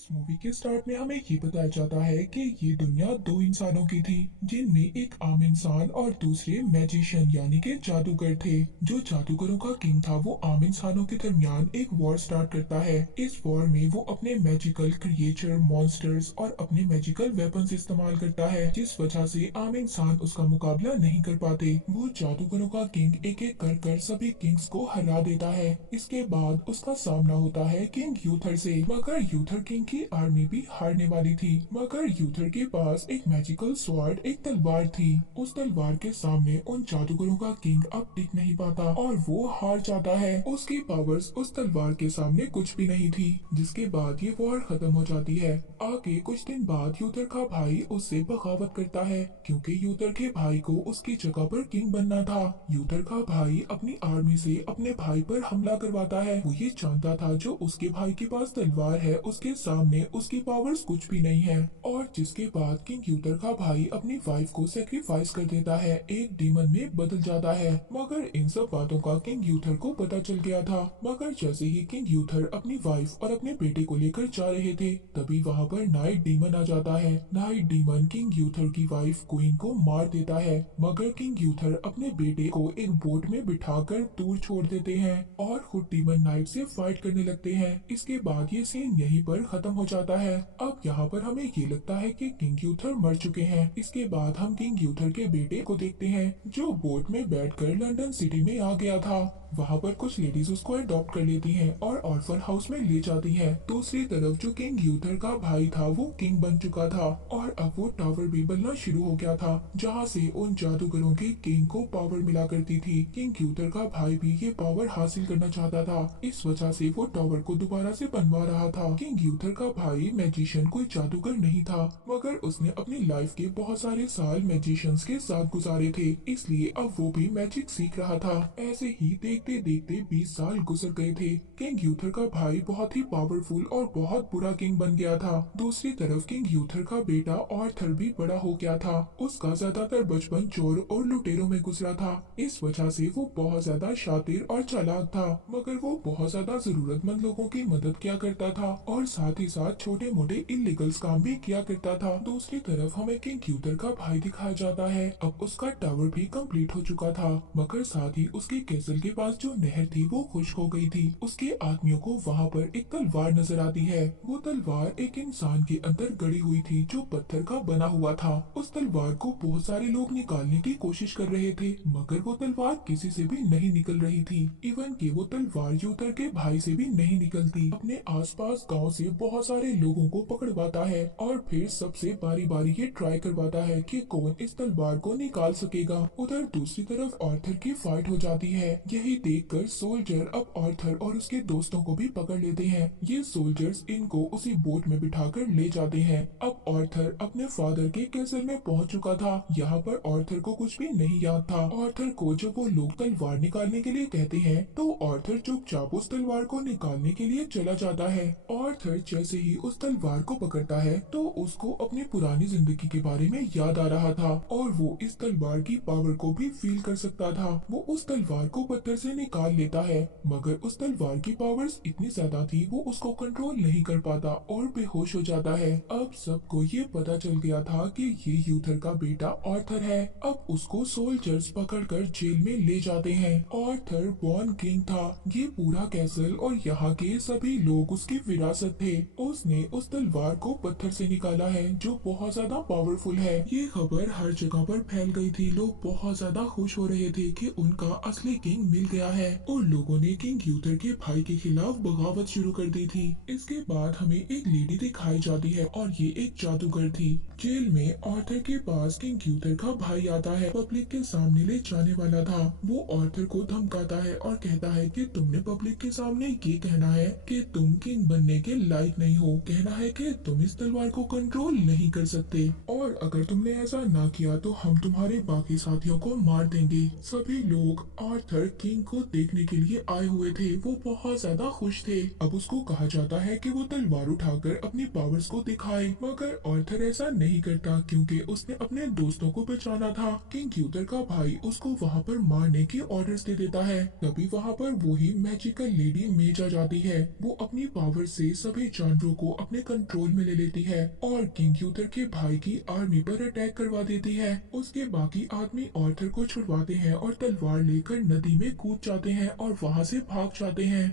इस मूवी के स्टार्ट में हमें ये बताया जाता है कि ये दुनिया दो इंसानों की थी, जिनमें एक आम इंसान और दूसरे मैजिशियन यानी कि जादूगर थे। जो जादूगरों का किंग था वो आम इंसानों के दरमियान एक वॉर स्टार्ट करता है। इस वॉर में वो अपने मैजिकल क्रिएचर, मॉन्स्टर्स और अपने मैजिकल वेपन्स इस्तेमाल करता है, जिस वजह से आम इंसान उसका मुकाबला नहीं कर पाते। वो जादूगरों का किंग एक एक कर सभी किंग्स को हरा देता है। इसके बाद उसका सामना होता है किंग यूथर से, मगर यूथर किंग की आर्मी भी हारने वाली थी। मगर यूथर के पास एक मैजिकल स्वॉर्ड, एक तलवार थी। उस तलवार के सामने उन जादूगरों का किंग अब टिक नहीं पाता और वो हार जाता है। उसकी पावर्स उस तलवार के सामने कुछ भी नहीं थी, जिसके बाद ये वॉर खत्म हो जाती है। आगे कुछ दिन बाद यूथर का भाई उससे बगावत करता है, क्योंकि यूथर के भाई को उसकी जगह पर किंग बनना था। यूथर का भाई अपनी आर्मी से अपने भाई पर हमला करवाता है। वो ये जानता था जो उसके भाई के पास तलवार है उसके सामने उसकी पावर्स कुछ भी नहीं है। और जिसके बाद किंग यूथर का भाई अपनी वाइफ को सेक्रीफाइस कर देता है, एक डीमन में बदल जाता है। मगर इन सब बातों का किंग यूथर को पता चल गया था। मगर जैसे ही किंग यूथर अपनी वाइफ और अपने बेटे को लेकर जा रहे थे, तभी वहाँ पर नाइट डीमन आ जाता है। नाइट डीमन किंग यूथर की वाइफ क्वीन को मार देता है, मगर किंग यूथर अपने बेटे को एक बोट में बिठाकर दूर छोड़ देते हैं और खुद डीमन नाइट से फाइट करने लगते हैं। इसके बाद ये सीन यहीं पर खत्म हो जाता है। अब यहाँ पर हमें ये लगता है कि किंग यूथर मर चुके हैं। इसके बाद हम किंग यूथर के बेटे को देखते हैं, जो बोट में बैठकर लंदन सिटी में आ गया था। वहाँ पर कुछ लेडीज उसको अडॉप्ट कर लेती हैं और ऑर्फन हाउस में ले जाती हैं। दूसरी तरफ जो किंग यूथर का भाई था वो किंग बन चुका था और अब वो टावर भी बनना शुरू हो गया था, जहाँ से उन जादूगरों की किंग को पावर मिला करती थी। किंग यूथर का भाई भी ये पावर हासिल करना चाहता था, इस वजह से वो टावर को दोबारा से बनवा रहा था। किंग यूथर का भाई मैजिशियन कोई जादूगर नहीं था, मगर उसने अपनी लाइफ के बहुत सारे साल मैजिशियंस के साथ गुजारे थे, इसलिए अब वो भी मैजिक सीख रहा था। ऐसे ही देखते देखते 20 साल गुजर गए थे। किंग यूथर का भाई बहुत ही पावरफुल और बहुत बुरा किंग बन गया था। दूसरी तरफ किंग यूथर का बेटा आर्थर भी बड़ा हो गया था। उसका ज्यादातर बचपन चोर और लुटेरों में गुजरा था, इस वजह से वो बहुत ज्यादा शातिर और चालाक था। मगर वो बहुत ज्यादा जरूरतमंद लोगों की मदद किया करता था और साथ ही साथ छोटे मोटे इलीगल्स काम भी किया करता था। दूसरी तरफ हमें किंग यूथर का भाई दिखाया जाता है। अब उसका टावर भी कंप्लीट हो चुका था, मगर साथ ही उसके कैसल के पास जो नहर थी वो खुश्क हो गई थी। उसके आदमियों को वहाँ पर एक तलवार नजर आती है। वो तलवार एक इंसान के अंदर गड़ी हुई थी जो पत्थर का बना हुआ था। उस तलवार को बहुत सारे लोग निकालने की कोशिश कर रहे थे, मगर वो तलवार किसी से भी नहीं निकल रही थी। इवन कि वो तलवार यूथर के भाई से भी नहीं निकलती। अपने आसपास गांव से बहुत सारे लोगों को पकड़वाता है और फिर सबसे बारी बारी ये ट्राई करवाता है कि कौन इस तलवार को निकाल सकेगा। उधर दूसरी तरफ आर्थर की फाइट हो जाती है। यही देखकर सोल्जर अब आर्थर और उसके दोस्तों को भी पकड़ लेते हैं। ये सोल्जर्स इनको उसी बोट में बिठाकर ले जाते हैं। अब आर्थर अपने फादर के कैसल में पहुंच चुका था। यहाँ पर आर्थर को कुछ भी नहीं याद था। आर्थर को जब वो लोग तलवार निकालने के लिए कहते हैं, तो आर्थर चुपचाप उस तलवार को निकालने के लिए चला जाता है। आर्थर जैसे ही उस तलवार को पकड़ता है, तो उसको अपनी पुरानी जिंदगी के बारे में याद आ रहा था और वो इस तलवार की पावर को भी फील कर सकता था। वो उस तलवार को पत्थर से निकाल लेता है, मगर उस तलवार की पावर्स इतनी ज्यादा थी वो उसको कंट्रोल नहीं कर पाता और बेहोश हो जाता है। अब सबको ये पता चल गया था कि ये यूथर का बेटा आर्थर है। अब उसको सोल्जर्स पकड़कर जेल में ले जाते हैं। आर्थर बॉर्न किंग था। ये पूरा कैसल और यहाँ के सभी लोग उसकी विरासत थे। उसने उस तलवार को पत्थर से निकाला है जो बहुत ज्यादा पावरफुल है। ये खबर हर जगह पर फैल गई थी। लोग बहुत ज्यादा खुश हो रहे थे कि उनका असली किंग मिल गया है और लोगों ने किंग यूथर के भाई के खिलाफ बगावत शुरू कर दी थी। इसके बाद हमें एक लेडी दिखाई जाती है और ये एक जादूगर थी। जेल में आर्थर के पास किंग यूथर का भाई आता है, पब्लिक के सामने ले जाने वाला था। वो आर्थर को धमकाता है और कहता है कि तुमने पब्लिक के सामने ये कहना है कि तुम किंग बनने के लायक नहीं हो, कहना है कि तुम इस तलवार को कंट्रोल नहीं कर सकते और अगर तुमने ऐसा ना किया तो हम तुम्हारे बाकी साथियों को मार देंगे। सभी लोग आर्थर किंग किंग को देखने के लिए आए हुए थे। वो बहुत ज्यादा खुश थे। अब उसको कहा जाता है कि वो तलवार उठाकर अपनी पावर्स को दिखाए, मगर ऑर्थर ऐसा नहीं करता क्योंकि उसने अपने दोस्तों को बचाना था। किंग यूथर का भाई उसको वहाँ पर मारने के ऑर्डर्स दे देता है। तभी वहाँ पर वही मैजिकल लेडी मेज आ जाती है। वो अपनी पावर से सभी जानवरों को अपने कंट्रोल में ले लेती है और किंग यूथर के भाई की आर्मी पर अटैक करवा देती है। उसके बाकी आदमी ऑर्थर को छुड़वाते हैं और तलवार लेकर नदी में कूद जाते हैं और वहाँ से भाग जाते हैं।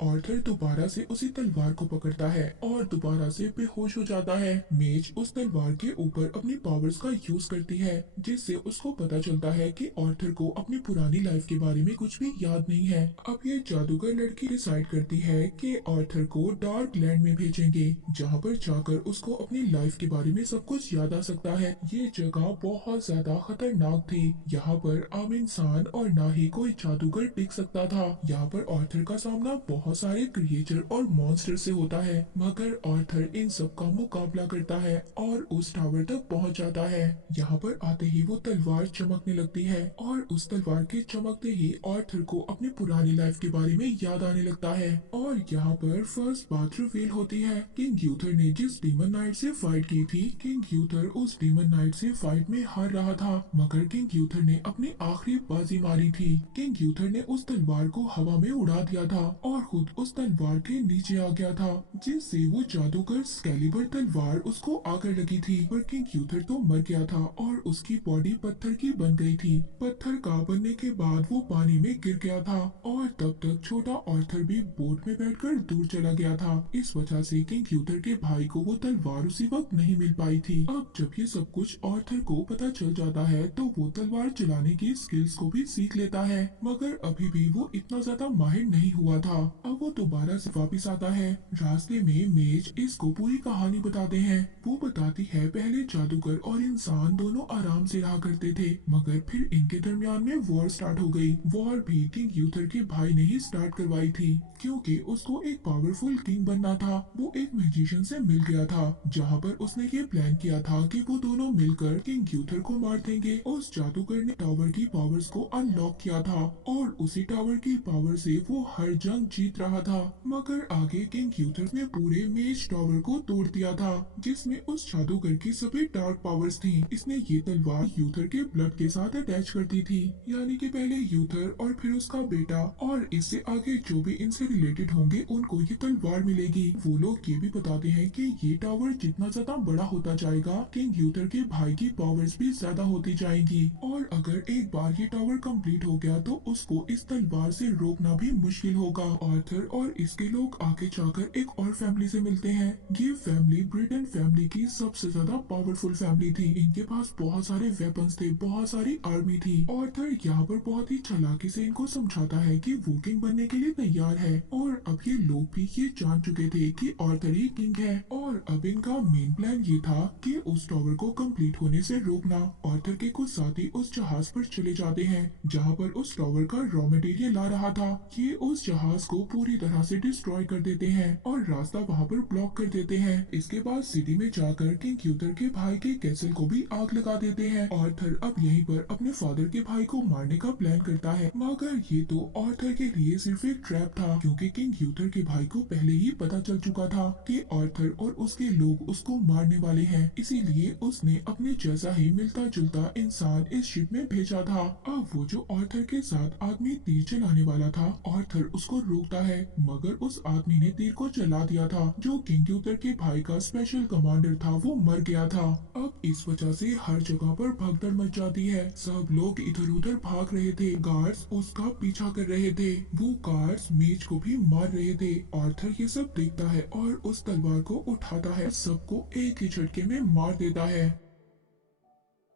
ऑर्थर दोबारा से उसी तलवार को पकड़ता है और दोबारा से बेहोश हो जाता है। मेज उस तलवार के ऊपर अपनी पावर्स का यूज करती है, जिससे उसको पता चलता है कि ऑर्थर को अपनी पुरानी लाइफ के बारे में कुछ भी याद नहीं है। अब ये जादूगर लड़की डिसाइड करती है कि ऑर्थर को डार्क लैंड में भेजेंगे, जहाँ पर जाकर उसको अपनी लाइफ के बारे में सब कुछ याद आ सकता है। ये जगह बहुत ज्यादा खतरनाक थी। यहाँ पर आम इंसान और ना ही कोई जादूगर टिक सकता था। यहाँ पर ऑर्थर का सामना बहुत सारे क्रिएचर और मॉन्स्टर से होता है, मगर ऑर्थर इन सब का मुकाबला करता है और उस टावर तक पहुंच जाता है। यहाँ पर आते ही वो तलवार चमकने लगती है और उस तलवार के चमकते ही ऑर्थर को अपनी पुरानी लाइफ के बारे में याद आने लगता है। और यहाँ पर फर्स्ट बात रिवील होती है। किंग यूथर ने जिस डीमन नाइट से फाइट की थी, किंग यूथर उस डीमन नाइट से फाइट में हार रहा था, मगर किंग यूथर ने अपनी आखिरी बाजी मारी थी। किंग यूथर ने उस तलवार को हवा में उड़ा दिया था और खुद उस तलवार के नीचे आ गया था, जिससे वो जादूगर स्कैलिबर तलवार उसको आकर लगी थी। पर किंग यूथर तो मर गया था और उसकी बॉडी पत्थर की बन गई थी। पत्थर का बनने के बाद वो पानी में गिर गया था और तब तक छोटा ऑर्थर भी बोट में बैठकर दूर चला गया था। इस वजह से किंग यूथर के भाई को वो तलवार उसी वक्त नहीं मिल पाई थी। अब जब ये सब कुछ ऑर्थर को पता चल जाता है तो वो तलवार चलाने की स्किल्स को भी सीख लेता है, मगर अभी भी वो इतना ज्यादा माहिर नहीं हुआ था। अब वो दोबारा से वापिस आता है। रास्ते में मेज इसको पूरी कहानी बताते हैं। वो बताती है पहले जादूगर और इंसान दोनों आराम से रहा करते थे, मगर फिर इनके दरमियान में वॉर स्टार्ट हो गई। वॉर भी किंग यूथर के भाई ने ही स्टार्ट करवाई थी, क्योंकि उसको एक पावरफुल किंग बनना था। वो एक मैजिशियन से मिल गया था, जहाँ पर उसने ये प्लान किया था कि वो दोनों मिलकर किंग यूथर को मार देंगे। उस जादूगर ने टावर की पावर्स को अनलॉक किया था और उसी टावर की पावर से वो हर जंग जीत रहा था। मगर आगे किंग यूथर ने पूरे मेज टावर को तोड़ दिया था, जिसमें उस जादूगर की सभी डार्क पावर्स थी। इसने ये तलवार यूथर के ब्लड के साथ अटैच कर दी थी, यानी कि पहले यूथर और फिर उसका बेटा और इससे आगे जो भी इनसे रिलेटेड होंगे उनको ये तलवार मिलेगी। वो लोग ये भी बताते हैं कि ये टावर जितना ज्यादा बड़ा होता जाएगा, किंग यूथर के भाई की पावर्स भी ज्यादा होती जाएंगी और अगर एक बार ये टावर कंप्लीट हो गया तो उसको इस तलवार से रोकना भी मुश्किल होगा। ऑर्थर और इसके लोग आगे जाकर एक और फैमिली से मिलते हैं। ये फैमिली ब्रिटेन फैमिली की सबसे ज्यादा पावरफुल फैमिली थी। इनके पास बहुत सारे वेपन्स थे, बहुत सारी आर्मी थी। ऑर्थर यहाँ पर बहुत ही चालाकी से इनको समझाता है कि वो किंग बनने के लिए तैयार है और अब ये लोग भी ये जान चुके थे कि ऑर्थर ही किंग है और अब इनका मेन प्लान ये था कि उस टावर को कंप्लीट होने से रोकना। ऑर्थर के कुछ साथी उस जहाज पर चले जाते हैं जहाँ पर उस टावर का रॉ मटेरियल आ रहा था। ये उस जहाज को पूरी तरह से डिस्ट्रॉय कर देते हैं और रास्ता वहाँ पर ब्लॉक कर देते हैं। इसके बाद सिटी में जाकर किंग यूथर के भाई के कैसल को भी आग लगा देते हैं। ऑर्थर अब यहीं पर अपने फादर के भाई को मारने का प्लान करता है, मगर ये तो ऑर्थर के लिए सिर्फ एक ट्रैप था, क्योंकि किंग यूथर के भाई को पहले ही पता चल चुका था कि ऑर्थर और उसके लोग उसको मारने वाले हैं। इसीलिए उसने अपने जैसा ही मिलता जुलता इंसान इस शिप में भेजा था। अब वो जो ऑर्थर के साथ आदमी तीर चलाने वाला था, ऑर्थर उसको रोकता है, मगर उस आदमी ने तीर को चला दिया था। जो किंग यूथर के भाई का स्पेशल कमांडर था वो मर गया था। अब इस वजह से हर जगह पर भगदड़ मच जाती है। सब लोग इधर उधर भाग रहे थे, गार्ड्स उसका पीछा कर रहे थे, वो गार्ड्स मेज को भी मार रहे थे। ऑर्थर ये सब देखता है और उस तलवार को उठाता है, सबको एक ही झटके में मार देता है।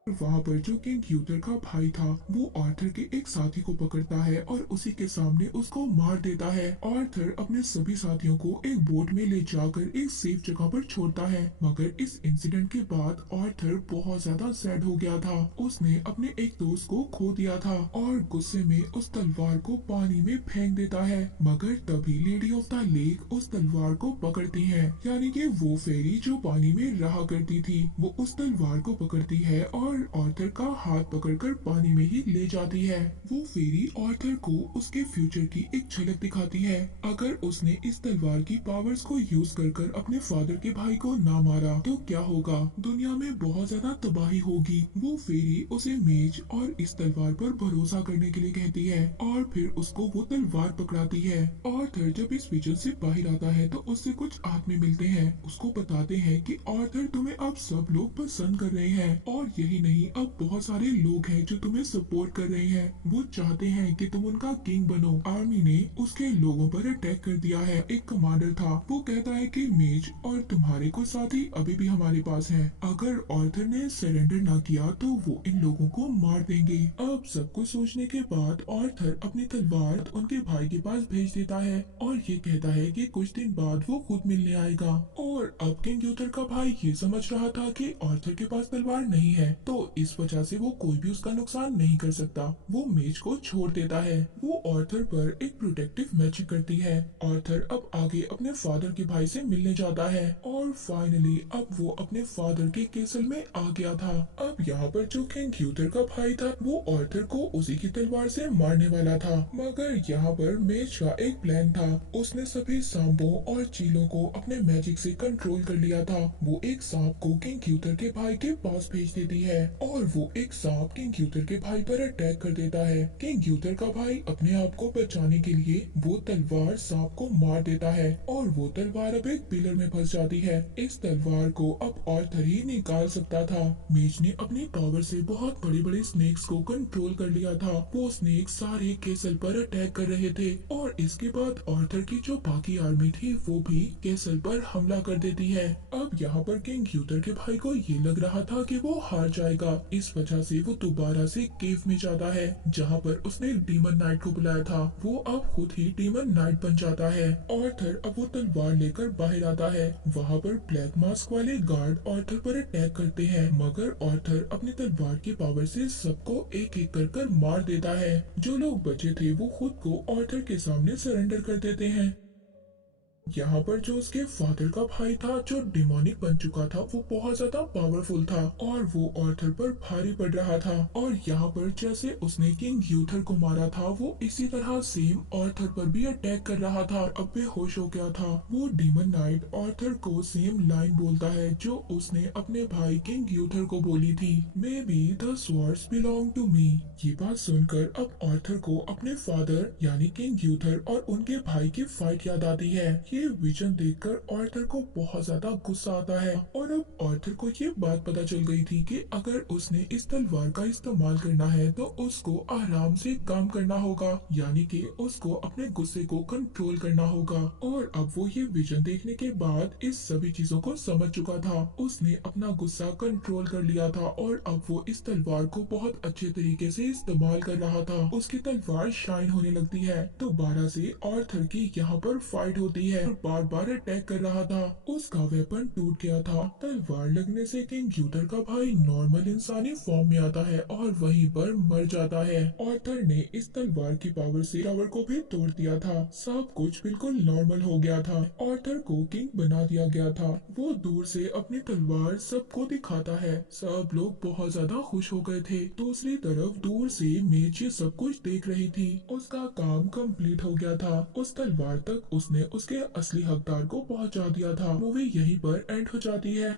वहाँ पर जो किंग यूथर का भाई था वो ऑर्थर के एक साथी को पकड़ता है और उसी के सामने उसको मार देता है। ऑर्थर अपने सभी साथियों को एक बोट में ले जाकर एक सेफ जगह पर छोड़ता है, मगर इस इंसिडेंट के बाद ऑर्थर बहुत ज्यादा सैड हो गया था। उसने अपने एक दोस्त को खो दिया था और गुस्से में उस तलवार को पानी में फेंक देता है, मगर तभी लेडी ऑफ द लेक उस तलवार को पकड़ती है, यानी कि वो फेरी जो पानी में रहा करती थी वो उस तलवार को पकड़ती है और और आर्थर का हाथ पकड़कर पानी में ही ले जाती है। वो फेरी आर्थर को उसके फ्यूचर की एक झलक दिखाती है। अगर उसने इस तलवार की पावर्स को यूज कर कर अपने फादर के भाई को ना मारा तो क्या होगा, दुनिया में बहुत ज्यादा तबाही होगी। वो फेरी उसे मेज और इस तलवार पर भरोसा करने के लिए कहती है और फिर उसको वो तलवार पकड़ाती है। आर्थर जब इस विजन से बाहर आता है तो उससे कुछ आदमी मिलते हैं, उसको बताते हैं कि आर्थर तुम्हें अब सब लोग पसंद कर रहे हैं और यही नहीं, अब बहुत सारे लोग हैं जो तुम्हें सपोर्ट कर रहे हैं। वो चाहते हैं कि तुम उनका किंग बनो। आर्मी ने उसके लोगों पर अटैक कर दिया है। एक कमांडर था, वो कहता है कि मेज और तुम्हारे कुछ साथी अभी भी हमारे पास हैं। अगर आर्थर ने सरेंडर ना किया तो वो इन लोगों को मार देंगे। अब सब कुछ सोचने के बाद आर्थर अपनी तलवार उनके भाई के पास भेज देता है और ये कहता है कि कुछ दिन बाद वो खुद मिलने आएगा। और अब किंग यूथर का भाई ये समझ रहा था कि आर्थर के पास तलवार नहीं है, तो इस वजह से वो कोई भी उसका नुकसान नहीं कर सकता। वो मेज को छोड़ देता है। वो आर्थर पर एक प्रोटेक्टिव मैजिक करती है। आर्थर अब आगे अपने फादर के भाई से मिलने जाता है और फाइनली अब वो अपने फादर के केसल में आ गया था। अब यहाँ पर जो किंग यूथर का भाई था वो आर्थर को उसी की तलवार से मारने वाला था, मगर यहाँ पर मेज का एक प्लान था। उसने सभी सांपों और चीलों को अपने मैजिक से कंट्रोल कर लिया था। वो एक सांप को किंग यूथर के भाई के पास भेज देती है और वो एक सांप किंग यूथर के भाई पर अटैक कर देता है। किंग यूथर का भाई अपने आप को बचाने के लिए वो तलवार सांप को मार देता है और वो तलवार अब एक पिलर में फंस जाती है। इस तलवार को अब आर्थर ही निकाल सकता था। मेज ने अपनी पावर से बहुत बड़े बड़े स्नेक्स को कंट्रोल कर लिया था। वो स्नेक सारे केसल पर अटैक कर रहे थे और इसके बाद आर्थर की जो बाकी आर्मी थी वो भी केसल पर हमला कर देती है। अब यहाँ पर किंग यूथर के भाई को ये लग रहा था कि वो हार जाएगा। इस वजह से वो दोबारा से केव में जाता है जहाँ पर उसने डीमन नाइट को बुलाया था। वो अब खुद ही डीमन नाइट बन जाता है। आर्थर अब वो तलवार लेकर बाहर आता है। वहाँ पर ब्लैक मास्क वाले गार्ड आर्थर पर अटैक करते हैं, मगर आर्थर अपनी तलवार की पावर से सबको एक एक कर मार देता है। जो लोग बचे थे वो खुद को आर्थर के सामने सरेंडर कर देते हैं। यहाँ पर जो उसके फादर का भाई था जो डिमोनिक बन चुका था वो बहुत ज्यादा पावरफुल था और वो आर्थर पर भारी पड़ रहा था। और यहाँ पर जैसे उसने किंग यूथर को मारा था वो इसी तरह सेम आर्थर पर भी अटैक कर रहा था। अब बेहोश हो गया था। वो डीमन नाइट आर्थर को सेम लाइन बोलता है जो उसने अपने भाई किंग यूथर को बोली थी, may be the swords belong to me. ये बात सुनकर अब आर्थर को अपने फादर यानी किंग यूथर और उनके भाई की फाइट याद आती है। ये विजन देखकर आर्थर को बहुत ज्यादा गुस्सा आता है और अब आर्थर को ये बात पता चल गई थी कि अगर उसने इस तलवार का इस्तेमाल करना है तो उसको आराम से काम करना होगा, यानी कि उसको अपने गुस्से को कंट्रोल करना होगा। और अब वो ये विजन देखने के बाद इस सभी चीजों को समझ चुका था। उसने अपना गुस्सा कंट्रोल कर लिया था और अब वो इस तलवार को बहुत अच्छे तरीके से इस्तेमाल कर रहा था। उसकी तलवार शाइन होने लगती है। दोबारा से आर्थर की यहाँ पर फाइट होती है। बार बार अटैक कर रहा था। उसका वेपन टूट गया था। तलवार लगने से किंग यूथर का भाई नॉर्मल इंसानी फॉर्म में आता है और वहीं पर मर जाता है। आर्थर ने इस तलवार की पावर से टावर को भी तोड़ दिया था। सब कुछ बिल्कुल नॉर्मल हो गया था। आर्थर को किंग बना दिया गया था। वो दूर से अपनी तलवार सबको दिखाता है। सब लोग बहुत ज्यादा खुश हो गए थे। दूसरी तरफ दूर से मेज ये सब कुछ देख रही थी। उसका काम कंप्लीट हो गया था। उस तलवार तक उसने उसके असली हकदार को पहुंचा दिया था। मूवी यहीं पर एंड हो जाती है।